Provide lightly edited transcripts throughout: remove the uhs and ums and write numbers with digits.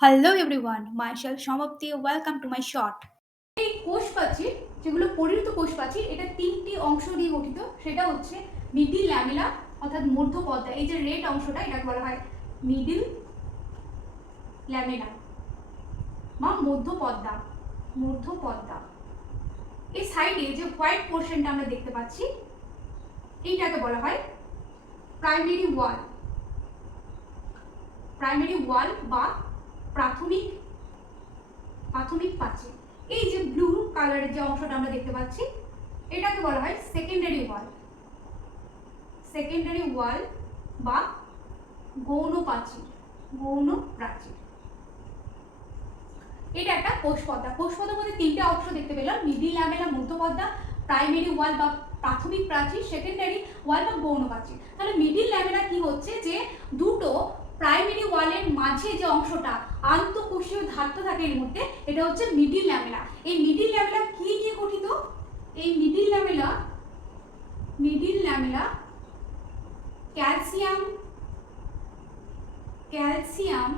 Hello everyone, myself Shamapti. Welcome to my short. এই কোষ প্রাচীর যেগুলো পরিণত কোষ প্রাচীর এটা তিনটি অংশ নিয়ে গঠিত। সেটা হচ্ছে মিডিল ল্যামেলা অর্থাৎ মধ্যপর্দা, এই যে রেড অংশটা এটাকে বলা হয় মিডিল ল্যামেলা বা মধ্যপর্দা। মধ্যপর্দা এই সাইডে যে হোয়াইট পোর্শনটা আমরা দেখতে পাচ্ছি এইটাকে বলা হয় প্রাইমারি ওয়াল। প্রাইমারি ওয়াল বা প্রাথমিক প্রাচীর। এই যে ব্লু কালারের যে অংশটা আমরা দেখতে পাচ্ছি এটাকে বলা হয় সেকেন্ডারি ওয়াল। সেকেন্ডারি ওয়াল বা গৌণ প্রাচীর। গৌণ প্রাচীর এটা একটা কোষপর্দা। কোষপর্দার মধ্যে তিনটে অংশ দেখতে পেলাম, মিডিল ল্যামেলা মধ্যপর্দা, প্রাইমারি ওয়াল বা প্রাথমিক প্রাচীর, সেকেন্ডারি ওয়াল বা গৌণ প্রাচীর। তাহলে মিডিল ল্যামেলা কি হচ্ছে যে দুটো প্রাইমারি ওয়ালের মাঝে যে অংশটা আন্তঃকোষীয় ধাত্র থাকে এর মধ্যে, এটা হচ্ছে মিডিল ল্যামেলা। এই মিডিল ল্যামেলা কি নিয়ে গঠিত? এই মিডিল ল্যামেলা ক্যালসিয়াম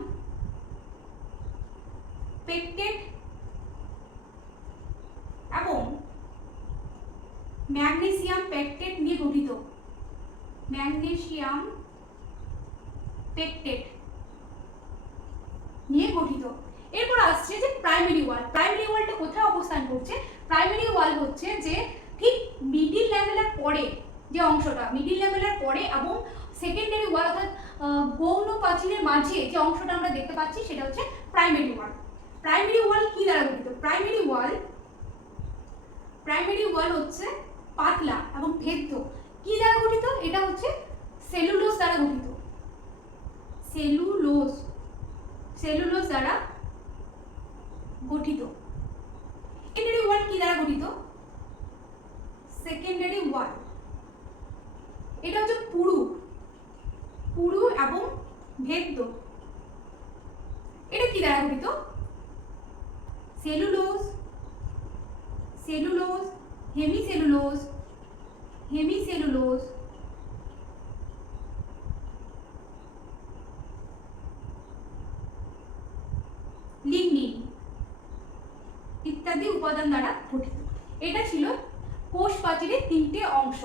পেকটেট এবং ম্যাগনেসিয়াম পেকটেট নিয়ে গঠিত। ম্যাগনেসিয়াম পেকটেট নিয়ে গঠিত। এরপর আসছে যে প্রাইমারি ওয়াল। প্রাইমারি ওয়ালটা কোথায় অবস্থান করছে? প্রাইমারি ওয়াল হচ্ছে যে ঠিক মিডিল ল্যামেলার পরে যে অংশটা, মিডিল ল্যামেলার পরে এবং সেকেন্ডারি ওয়াল অর্থাৎ গৌণ প্রাচীরের মাঝে যে অংশটা আমরা দেখতে পাচ্ছি সেটা হচ্ছে প্রাইমারি ওয়াল। প্রাইমারি ওয়াল কি দ্বারা গঠিত? প্রাইমারি ওয়াল হচ্ছে পাতলা এবং ভেদ্য। কি দ্বারা গঠিত? এটা হচ্ছে সেলুলোজ দ্বারা গঠিত। সেলুলোজ দ্বারা গঠিত। সেকেন্ডারি ওয়াল কি দ্বারা গঠিত? সেকেন্ডারি ওয়াল এটা হচ্ছে পুরু এবং ভেদ্য। এটা কি দ্বারা গঠিত? সেলুলোজ, হেমিসেলুলোজ, লিগনিন ইত্যাদি উপাদান দ্বারা গঠিত। এটা ছিল কোষ প্রাচীরের তিনটে অংশ।